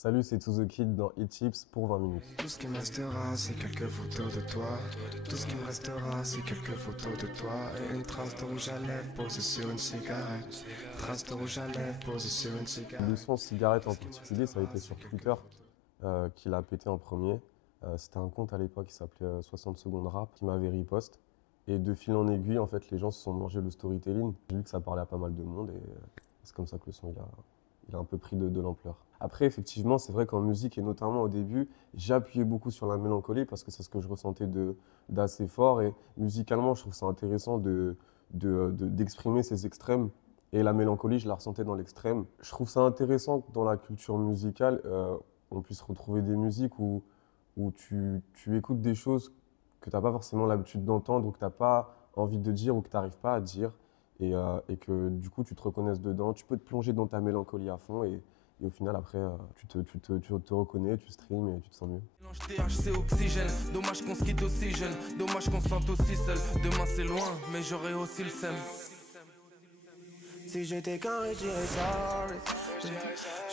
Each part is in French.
Salut, c'est To The Kid dans Hit Tips pour 20 minutes. Tout ce qui me restera, c'est quelques photos de toi. Tout ce qui me restera, c'est quelques photos de toi. Et une trace de rouge à lèvres posée sur une cigarette. Trace de rouge à lèvres posée sur une cigarette. Le son Cigarette en particulier, ça a été sur Twitter qu'il a pété en premier. C'était un compte à l'époque qui s'appelait 60 secondes rap qui m'avait riposte. Et de fil en aiguille, en fait, les gens se sont mangés le storytelling. J'ai vu que ça parlait à pas mal de monde et c'est comme ça que le son il a un peu pris de l'ampleur. Après, effectivement, c'est vrai qu'en musique, et notamment au début, j'ai appuyé beaucoup sur la mélancolie parce que c'est ce que je ressentais d'assez fort. Et musicalement, je trouve ça intéressant d'exprimer ces extrêmes. Et la mélancolie, je la ressentais dans l'extrême. Je trouve ça intéressant que dans la culture musicale, on puisse retrouver des musiques où tu écoutes des choses que tu n'as pas forcément l'habitude d'entendre ou que tu n'as pas envie de dire ou que tu n'arrives pas à dire et que du coup tu te reconnaisses dedans. Tu peux te plonger dans ta mélancolie à fond et au final après tu te reconnais, tu streams et tu te sens mieux. Mélange THC oxygène, dommage qu'on se quitte aussi jeune, dommage qu'on se sente aussi seul. Demain c'est loin, mais j'aurai aussi le seum. Si j'étais qu'un riche, je dirais sorry.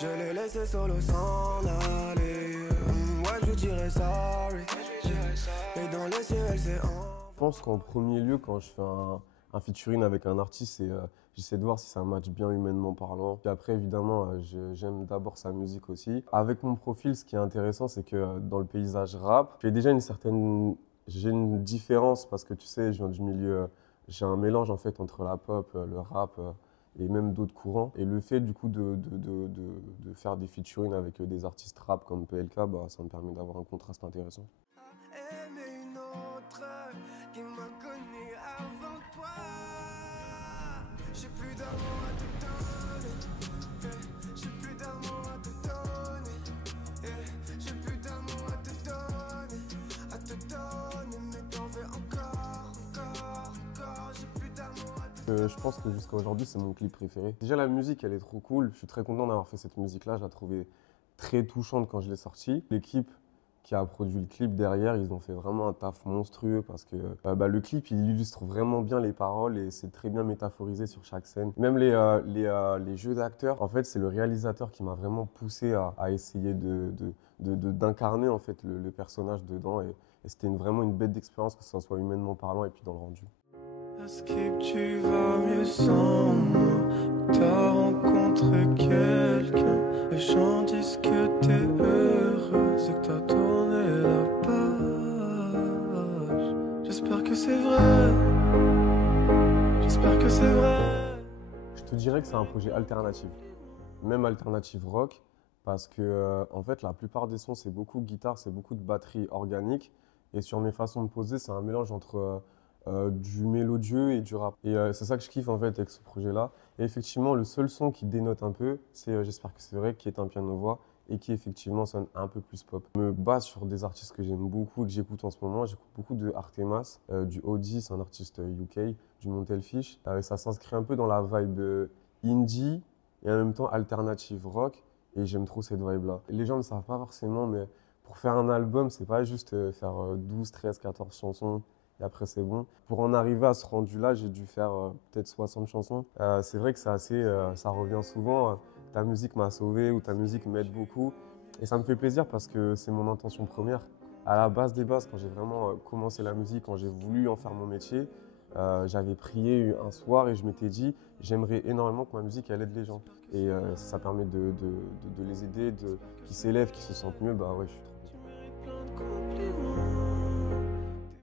Je l'ai laissé solo s'en aller. Ouais, je lui dirais sorry. Et dans le ciel, c'est en. Je pense qu'en premier lieu, quand je fais un featuring avec un artiste, j'essaie de voir si ça match bien humainement parlant. Puis après, évidemment, j'aime d'abord sa musique aussi. Avec mon profil, ce qui est intéressant, c'est que dans le paysage rap, j'ai une différence parce que tu sais, je viens du milieu, j'ai un mélange en fait entre la pop, le rap et même d'autres courants. Et le fait du coup de faire des featuring avec des artistes rap comme PLK, bah, ça me permet d'avoir un contraste intéressant. Aimer une autre qui m'a connu avant toi. J'ai plus d'amour à te donner. J'ai plus d'amour à te donner. J'ai plus d'amour à te donner. À te donner, mais t'en veux encore. J'ai plus d'amour à te donner. Je pense que jusqu'à aujourd'hui, c'est mon clip préféré. Déjà, la musique, elle est trop cool. Je suis très content d'avoir fait cette musique-là. Je la trouvais très touchante quand je l'ai sortie. L'équipe qui a produit le clip derrière, ils ont fait vraiment un taf monstrueux parce que le clip, il illustre vraiment bien les paroles et c'est très bien métaphorisé sur chaque scène. Même les jeux d'acteurs, en fait, c'est le réalisateur qui m'a vraiment poussé à essayer d'incarner en fait le personnage dedans et c'était vraiment une bête d'expérience, que ce soit humainement parlant et puis dans le rendu. À Skip, tu vas mieux sans moi. T'as rencontré quelqu'un. Les gens disent que t'es heureuse et que t'as tourné la page. J'espère que c'est vrai. J'espère que c'est vrai. Je te dirais que c'est un projet alternatif, même alternative rock, parce que en fait la plupart des sons c'est beaucoup de guitare, c'est beaucoup de batterie organique, et sur mes façons de poser c'est un mélange entre du mélodieux et du rap. Et c'est ça que je kiffe en fait avec ce projet-là. Et effectivement le seul son qui dénote un peu, c'est J'espère que c'est vrai, qui est un piano-voix et qui effectivement sonne un peu plus pop. Je me base sur des artistes que j'aime beaucoup et que j'écoute en ce moment. J'écoute beaucoup de Artemas, du Audi, c'est un artiste UK, du Montelfish. Ça s'inscrit un peu dans la vibe indie et en même temps alternative rock. Et j'aime trop cette vibe-là. Les gens ne savent pas forcément, mais pour faire un album, c'est pas juste faire 12, 13, 14 chansons et après c'est bon. Pour en arriver à ce rendu-là, j'ai dû faire peut-être 60 chansons. C'est vrai que c'est assez, ça revient souvent. Ta musique m'a sauvé ou ta musique m'aide beaucoup. Et ça me fait plaisir parce que c'est mon intention première. À la base des bases, quand j'ai vraiment commencé la musique, quand j'ai voulu en faire mon métier, j'avais prié un soir et je m'étais dit j'aimerais énormément que ma musique elle aide les gens. Et ça permet de les aider, qu'ils s'élèvent, qu'ils se sentent mieux, bah ouais, je suis trop content.